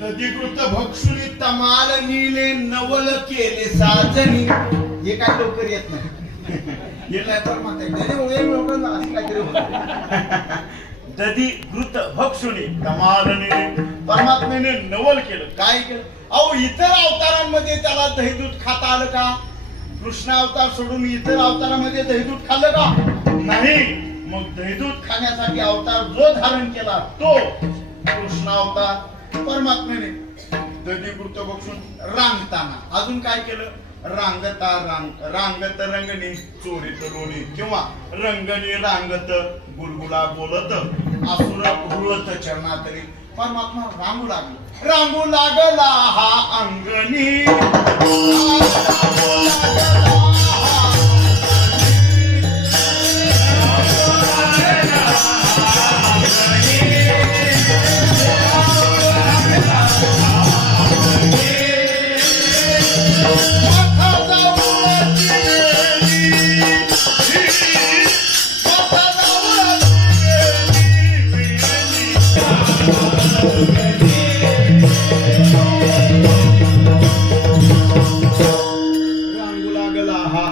तदिकृत भक्षुनी तमाल नीले नवल केले साजनी. हे काय लवकर येत नाही. येत तर दधिकृत भक्षुनी तमालने परमात्म्याने नवल केलं. काय केलं? अहो इतर अवतारांमध्ये त्याला दहीदूध खाता आलं का? कृष्ण अवतार सोडून इतर अवतारामध्ये दहीदूध खाल्लं का? नाही. मग दहीदूध खाण्यासाठी अवतार जो धारण केला तो कृष्ण अवतार. परमात्म्याने दधिकृत भक्षून रांगताना अजून काय केलं? रांगता रांगत रंगणी चोरीत लोणी किंवा रंगणी रांगत गुलगुला बोलत असुर हुळत चरणातरी परमात्मा रांगू लागला हा अंगणी.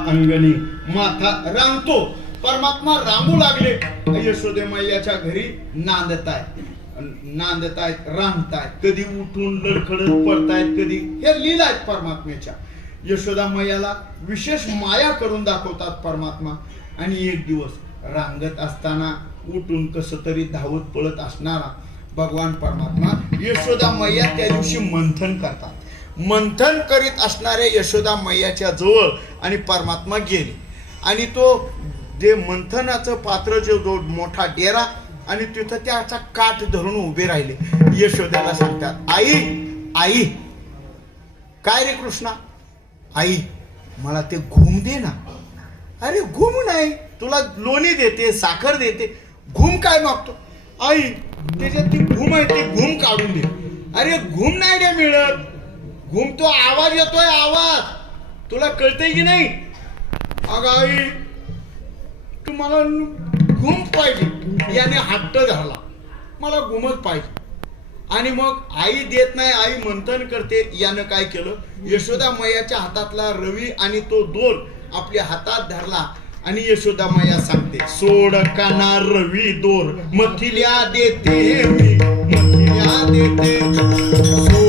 अंगणी माथा रांगतो. परमात्मा रांगू लागले. यशोदे मैयाच्या घरी नांदतायत रांगतायत. कधी उठून लडखडत पडतायत, कधी हे लीला आहेत परमात्म्याच्या. यशोदा मैयाला विशेष माया करून दाखवतात परमात्मा. आणि एक दिवस रांगत असताना उठून कसं तरी धावत पळत असणारा भगवान परमात्मा यशोदा मैया त्या दिवशी मंथन करतात. मंथन करीत असणाऱ्या यशोदा मैयाच्या जवळ आणि परमात्मा गेले. आणि तो जे मंथनाचं पात्र जो मोठा डेरा आणि तिथं त्याचा काठ धरून उभे राहिले. यशोदाला सांगतात, आई आई. काय रे कृष्णा? आई मला ते घुम दे ना. अरे घुम नाही, तुला लोणी देते, साखर देते. घुम काय मागतो? आई त्याच्यात ती घुम आहे, ते घुम काढून दे. अरे घुम नाही रे मिळत. घुम तो आवाज येतोय, आवाज. तुला कळतंय की नाही? अगं आई तुम्हाला घुम पाहिजे. याने हट्ट धरला, मला घुमच पाहिजे. आणि मग आई देत नाही. आई मंथन करते. यानं काय केलं? यशोदा मैयाच्या हातातला रवी आणि तो दोर आपल्या हातात धरला. आणि यशोदा मैया सांगते, सोड काना रवी दोर मथिल्या देते मी, मथिल्या देते.